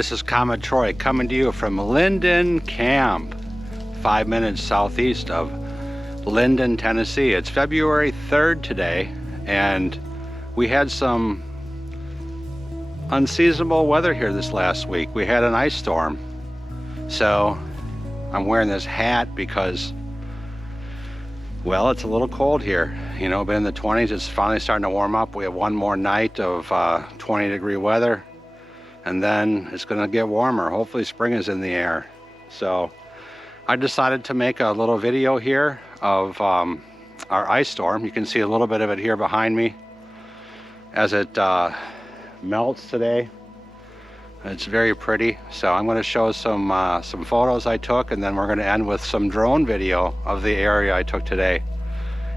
This is Comet Troy coming to you from Linden Camp, 5 minutes southeast of Linden, Tennessee. It's February 3rd today, and we had some unseasonable weather here this last week. We had an ice storm, so I'm wearing this hat because, well, it's a little cold here. You know, been in the 20s, it's finally starting to warm up. We have one more night of 20-degree weather, and then it's gonna get warmer. Hopefully spring is in the air. So I decided to make a little video here of our ice storm. You can see a little bit of it here behind me as it melts today. It's very pretty. So I'm going to show some photos I took, and then we're going to end with some drone video of the area I took today.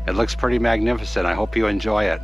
It looks pretty magnificent. I hope you enjoy it.